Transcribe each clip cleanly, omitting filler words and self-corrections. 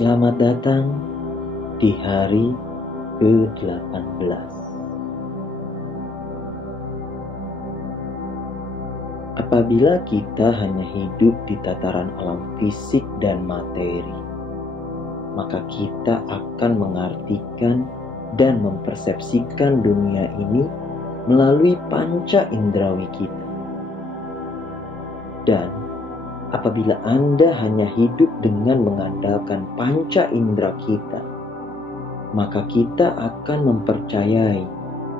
Selamat datang di hari ke-18. Apabila kita hanya hidup di tataran alam fisik dan materi, maka kita akan mengartikan dan mempersepsikan dunia ini melalui panca indrawi kita. Dan apabila Anda hanya hidup dengan mengandalkan panca indera kita, maka kita akan mempercayai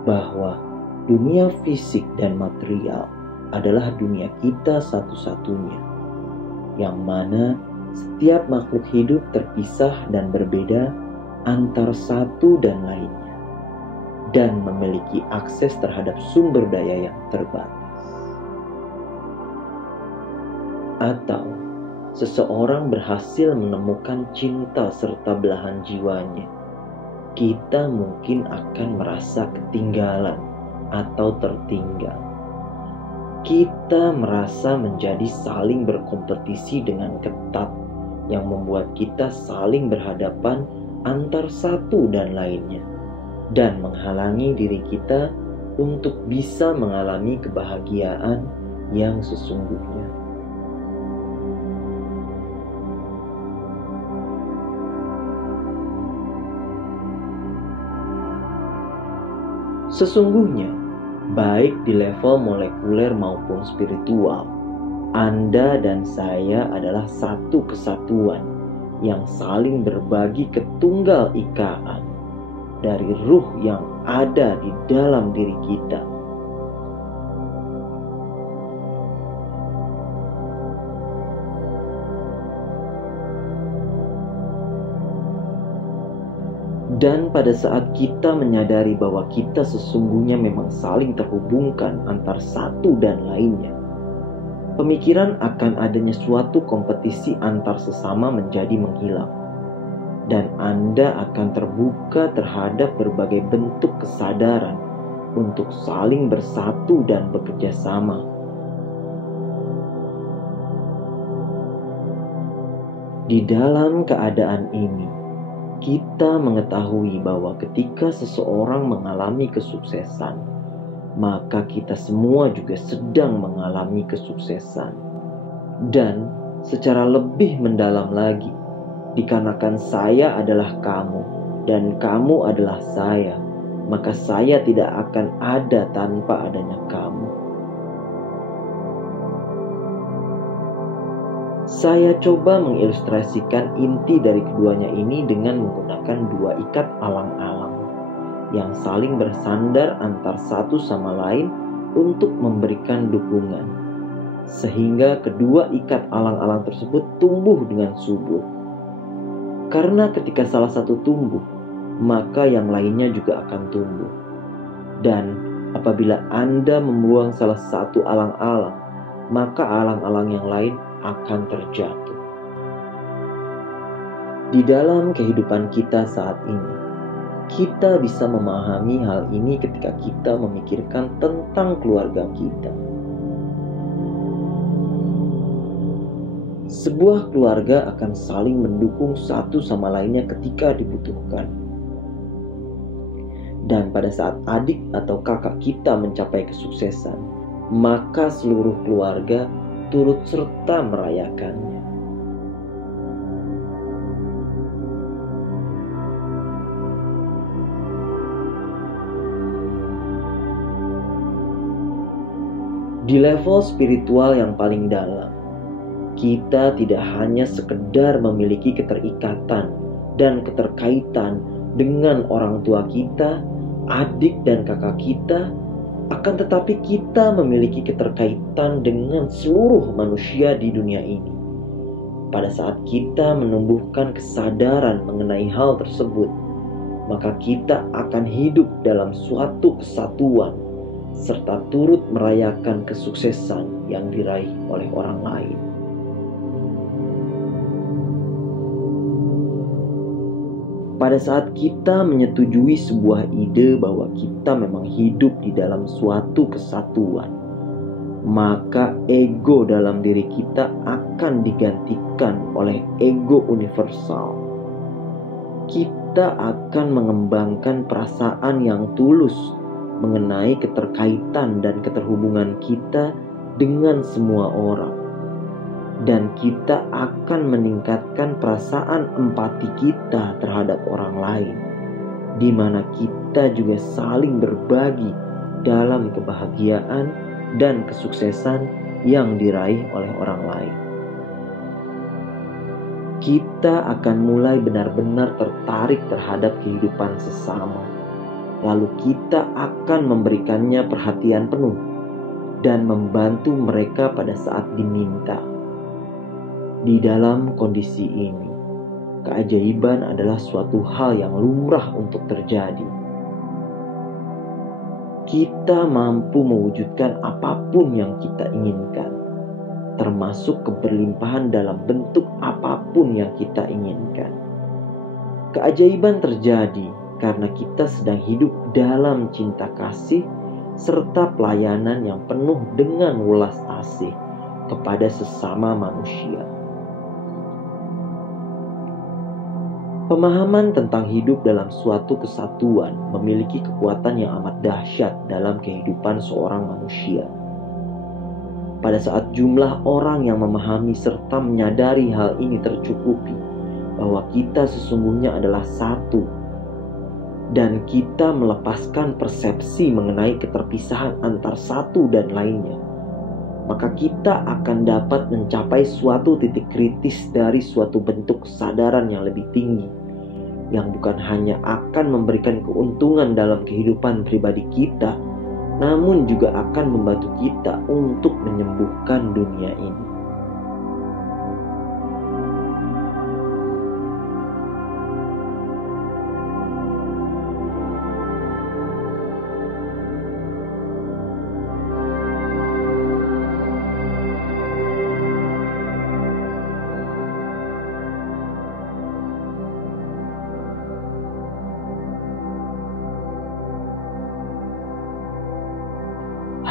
bahwa dunia fisik dan material adalah dunia kita satu-satunya, yang mana setiap makhluk hidup terpisah dan berbeda antar satu dan lainnya, dan memiliki akses terhadap sumber daya yang terbatas. Atau seseorang berhasil menemukan cinta serta belahan jiwanya, kita mungkin akan merasa ketinggalan atau tertinggal. Kita merasa menjadi saling berkompetisi dengan ketat, yang membuat kita saling berhadapan antar satu dan lainnya, dan menghalangi diri kita untuk bisa mengalami kebahagiaan yang sesungguhnya. Sesungguhnya, baik di level molekuler maupun spiritual, Anda dan saya adalah satu kesatuan yang saling berbagi ketunggal ikaan dari ruh yang ada di dalam diri kita. Dan pada saat kita menyadari bahwa kita sesungguhnya memang saling terhubungkan antar satu dan lainnya, pemikiran akan adanya suatu kompetisi antar sesama menjadi menghilang. Dan Anda akan terbuka terhadap berbagai bentuk kesadaran untuk saling bersatu dan bekerja sama. Di dalam keadaan ini, kita mengetahui bahwa ketika seseorang mengalami kesuksesan, maka kita semua juga sedang mengalami kesuksesan. Dan secara lebih mendalam lagi, dikarenakan saya adalah kamu dan kamu adalah saya, maka saya tidak akan ada tanpa adanya kamu. Saya coba mengilustrasikan inti dari keduanya ini dengan menggunakan dua ikat alang-alang yang saling bersandar antar satu sama lain untuk memberikan dukungan, sehingga kedua ikat alang-alang tersebut tumbuh dengan subur. Karena ketika salah satu tumbuh, maka yang lainnya juga akan tumbuh. Dan apabila Anda membuang salah satu alang-alang, maka alang-alang yang lain akan terjatuh. Di dalam kehidupan kita saat ini, kita bisa memahami hal ini ketika kita memikirkan tentang keluarga kita. Sebuah keluarga akan saling mendukung satu sama lainnya ketika dibutuhkan. Dan pada saat adik atau kakak kita mencapai kesuksesan, maka seluruh keluarga turut serta merayakannya. Di level spiritual yang paling dalam, kita tidak hanya sekedar memiliki keterikatan dan keterkaitan dengan orang tua kita, adik dan kakak kita, akan tetapi kita memiliki keterkaitan dengan seluruh manusia di dunia ini. Pada saat kita menumbuhkan kesadaran mengenai hal tersebut, maka kita akan hidup dalam suatu kesatuan serta turut merayakan kesuksesan yang diraih oleh orang lain. Pada saat kita menyetujui sebuah ide bahwa kita memang hidup di dalam suatu kesatuan, maka ego dalam diri kita akan digantikan oleh ego universal kita akan mengembangkan perasaan yang tulus mengenai keterkaitan dan keterhubungan kita dengan semua orang. Dan kita akan meningkatkan perasaan empati kita terhadap orang lain, di mana kita juga saling berbagi dalam kebahagiaan dan kesuksesan yang diraih oleh orang lain. Kita akan mulai benar-benar tertarik terhadap kehidupan sesama. Lalu kita akan memberikannya perhatian penuh dan membantu mereka pada saat diminta. Di dalam kondisi ini, keajaiban adalah suatu hal yang lumrah untuk terjadi. Kita mampu mewujudkan apapun yang kita inginkan, termasuk keberlimpahan dalam bentuk apapun yang kita inginkan. Keajaiban terjadi karena kita sedang hidup dalam cinta kasih serta pelayanan yang penuh dengan welas asih kepada sesama manusia. Pemahaman tentang hidup dalam suatu kesatuan memiliki kekuatan yang amat dahsyat dalam kehidupan seorang manusia. Pada saat jumlah orang yang memahami serta menyadari hal ini tercukupi, bahwa kita sesungguhnya adalah satu, dan kita melepaskan persepsi mengenai keterpisahan antar satu dan lainnya, maka kita akan dapat mencapai suatu titik kritis dari suatu bentuk kesadaran yang lebih tinggi, yang bukan hanya akan memberikan keuntungan dalam kehidupan pribadi kita, namun juga akan membantu kita untuk menyembuhkan dunia ini.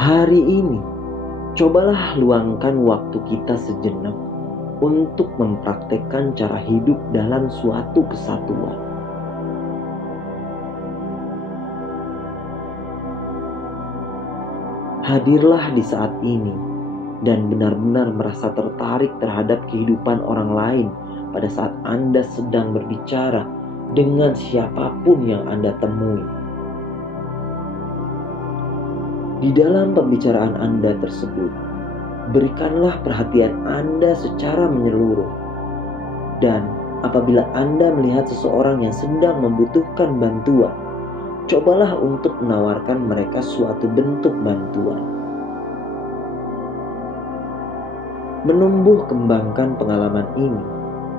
Hari ini, cobalah luangkan waktu kita sejenak untuk mempraktekkan cara hidup dalam suatu kesatuan. Hadirlah di saat ini dan benar-benar merasa tertarik terhadap kehidupan orang lain pada saat Anda sedang berbicara dengan siapapun yang Anda temui. Di dalam pembicaraan Anda tersebut, berikanlah perhatian Anda secara menyeluruh. Dan apabila Anda melihat seseorang yang sedang membutuhkan bantuan, cobalah untuk menawarkan mereka suatu bentuk bantuan. Menumbuh kembangkan pengalaman ini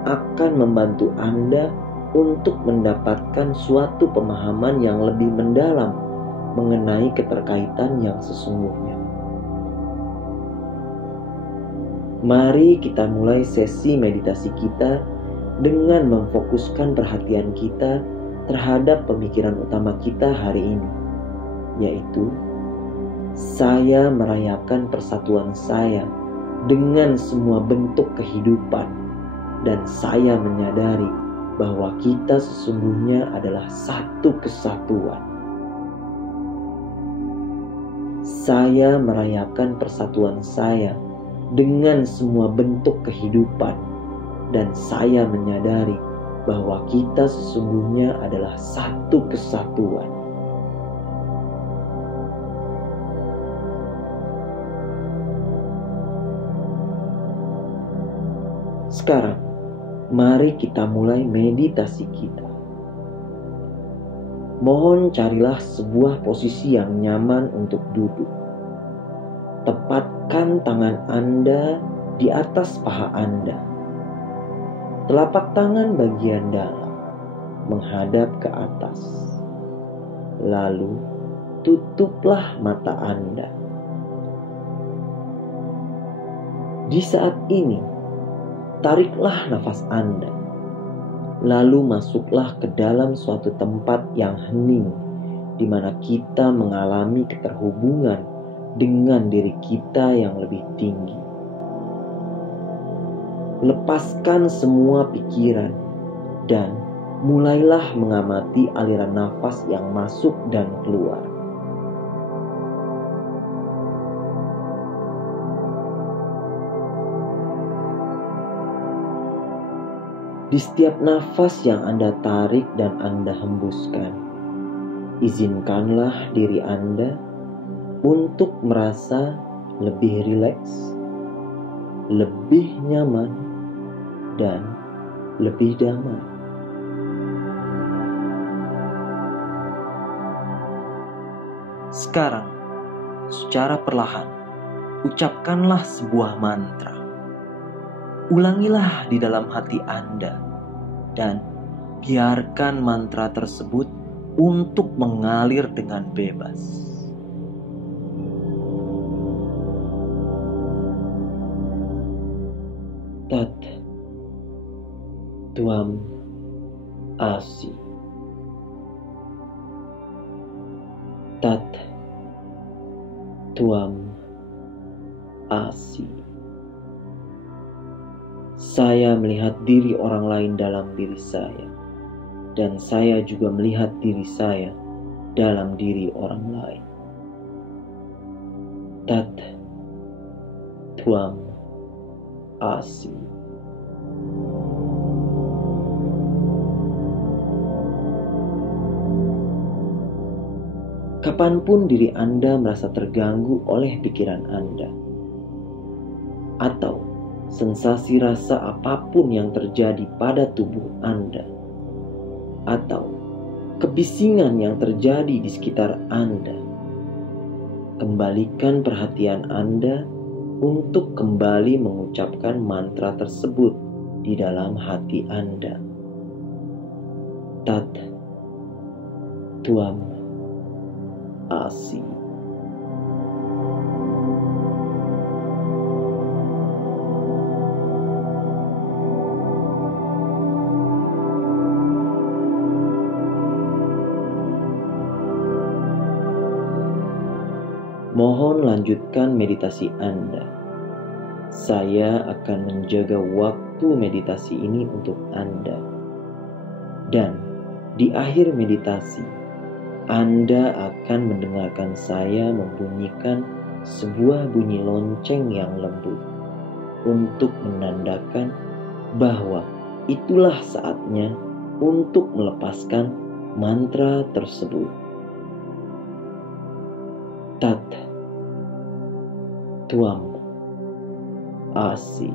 akan membantu Anda untuk mendapatkan suatu pemahaman yang lebih mendalam mengenai keterkaitan yang sesungguhnya. Mari kita mulai sesi meditasi kita dengan memfokuskan perhatian kita terhadap pemikiran utama kita hari ini, yaitu saya merayakan persatuan saya dengan semua bentuk kehidupan, dan saya menyadari bahwa kita sesungguhnya adalah satu kesatuan. Saya merayakan persatuan saya dengan semua bentuk kehidupan, dan saya menyadari bahwa kita sesungguhnya adalah satu kesatuan. Sekarang, mari kita mulai meditasi kita. Mohon carilah sebuah posisi yang nyaman untuk duduk. Tepatkan tangan Anda di atas paha Anda. Telapak tangan bagian dalam menghadap ke atas. Lalu tutuplah mata Anda. Di saat ini, tariklah nafas Anda. Lalu masuklah ke dalam suatu tempat yang hening, di mana kita mengalami keterhubungan dengan diri kita yang lebih tinggi. Lepaskan semua pikiran dan mulailah mengamati aliran nafas yang masuk dan keluar. Di setiap nafas yang Anda tarik dan Anda hembuskan, izinkanlah diri Anda untuk merasa lebih rileks, lebih nyaman, dan lebih damai. Sekarang, secara perlahan, ucapkanlah sebuah mantra. Ulangilah di dalam hati Anda dan biarkan mantra tersebut untuk mengalir dengan bebas. Tat Tuam Asi. Tat Tuam Asi. Saya melihat diri orang lain dalam diri saya, dan saya juga melihat diri saya dalam diri orang lain. Tat Tuam Asi. Kapanpun diri Anda merasa terganggu oleh pikiran Anda, atau sensasi rasa apapun yang terjadi pada tubuh Anda, atau kebisingan yang terjadi di sekitar Anda, kembalikan perhatian Anda untuk kembali mengucapkan mantra tersebut di dalam hati Anda. Tat Tuam Asi. Mohon lanjutkan meditasi Anda. Saya akan menjaga waktu meditasi ini untuk Anda. Dan di akhir meditasi, Anda akan mendengarkan saya membunyikan sebuah bunyi lonceng yang lembut untuk menandakan bahwa itulah saatnya untuk melepaskan mantra tersebut. Tat Tuam Asi.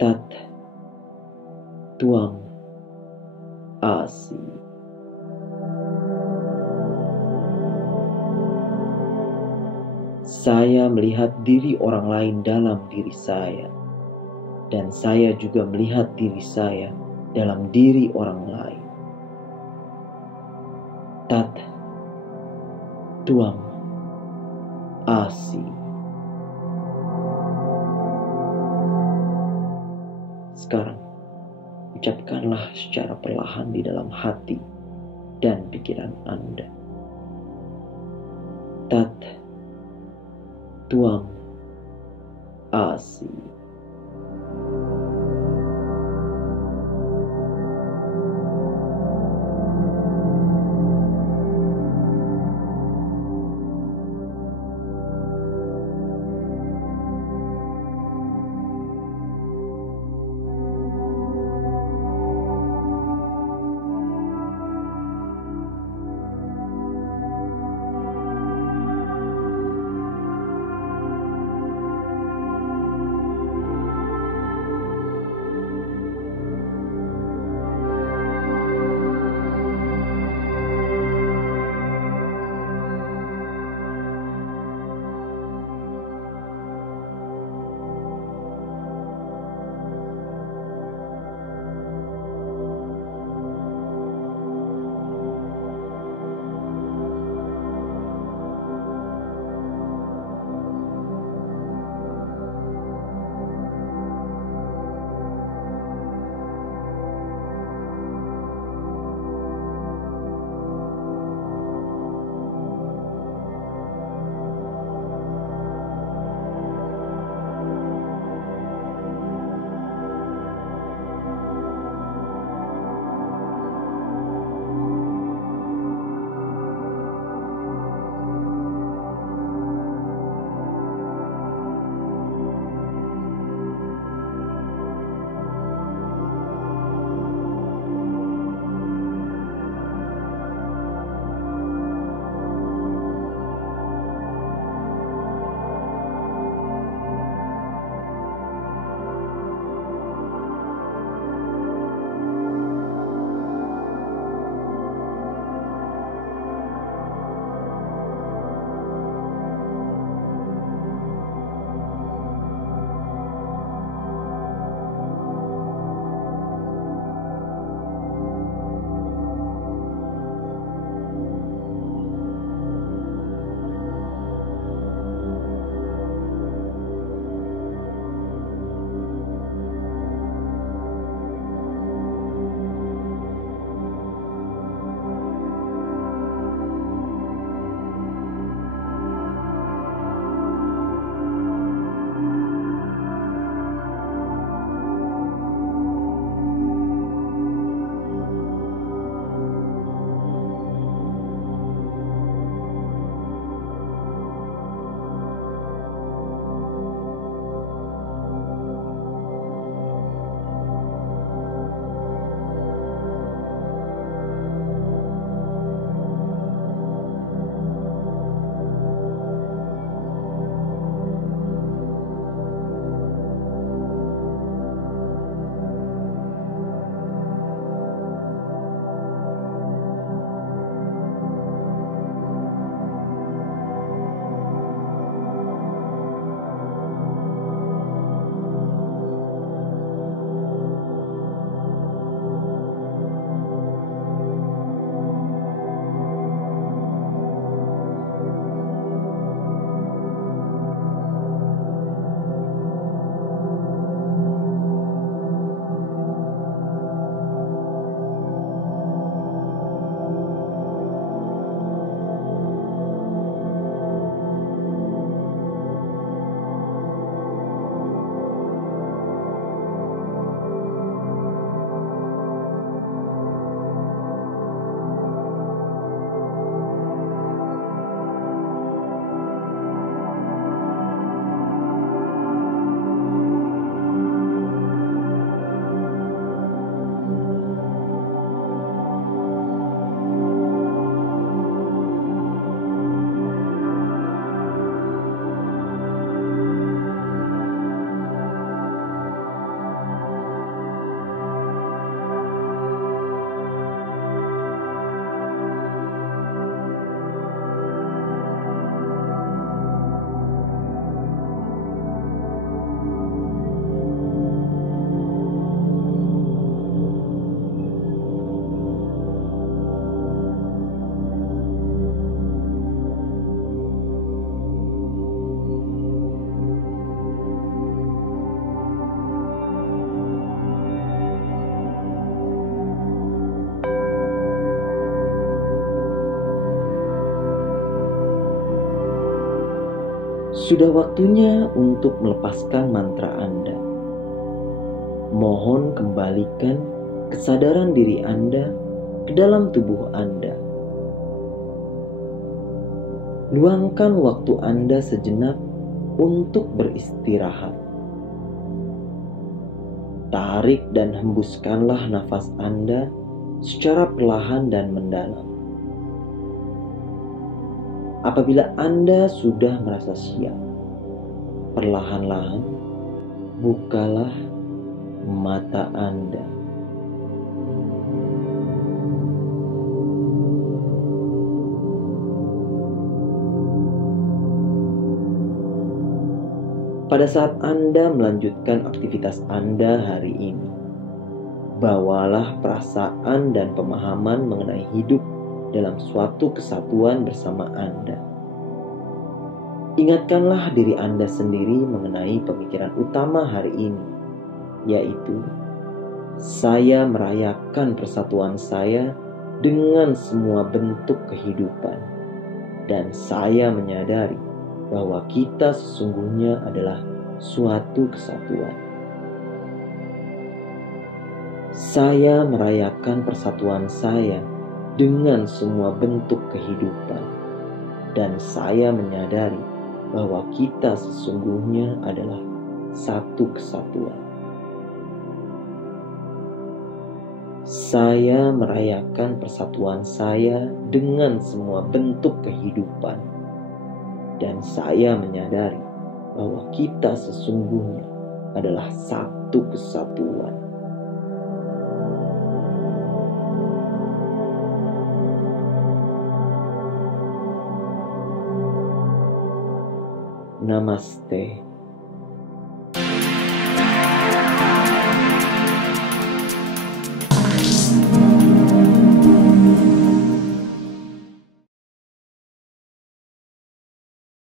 Tat Tuam Asi. Saya melihat diri orang lain dalam diri saya, dan saya juga melihat diri saya dalam diri orang lain. Tat Tuam Asi. Sekarang, ucapkanlah secara perlahan di dalam hati dan pikiran Anda. Tat Tuam Asi. Sudah waktunya untuk melepaskan mantra Anda. Mohon kembalikan kesadaran diri Anda ke dalam tubuh Anda. Luangkan waktu Anda sejenak untuk beristirahat. Tarik dan hembuskanlah nafas Anda secara perlahan dan mendalam. Apabila Anda sudah merasa siap, perlahan-lahan bukalah mata Anda. Pada saat Anda melanjutkan aktivitas Anda hari ini, bawalah perasaan dan pemahaman mengenai hidup dalam suatu kesatuan bersama Anda. Ingatkanlah diri Anda sendiri mengenai pemikiran utama hari ini, yaitu saya merayakan persatuan saya dengan semua bentuk kehidupan, dan saya menyadari bahwa kita sesungguhnya adalah suatu kesatuan. Saya merayakan persatuan saya dengan semua bentuk kehidupan, dan saya menyadari bahwa kita sesungguhnya adalah satu kesatuan. Saya merayakan persatuan saya dengan semua bentuk kehidupan, dan saya menyadari bahwa kita sesungguhnya adalah satu kesatuan. Namaste.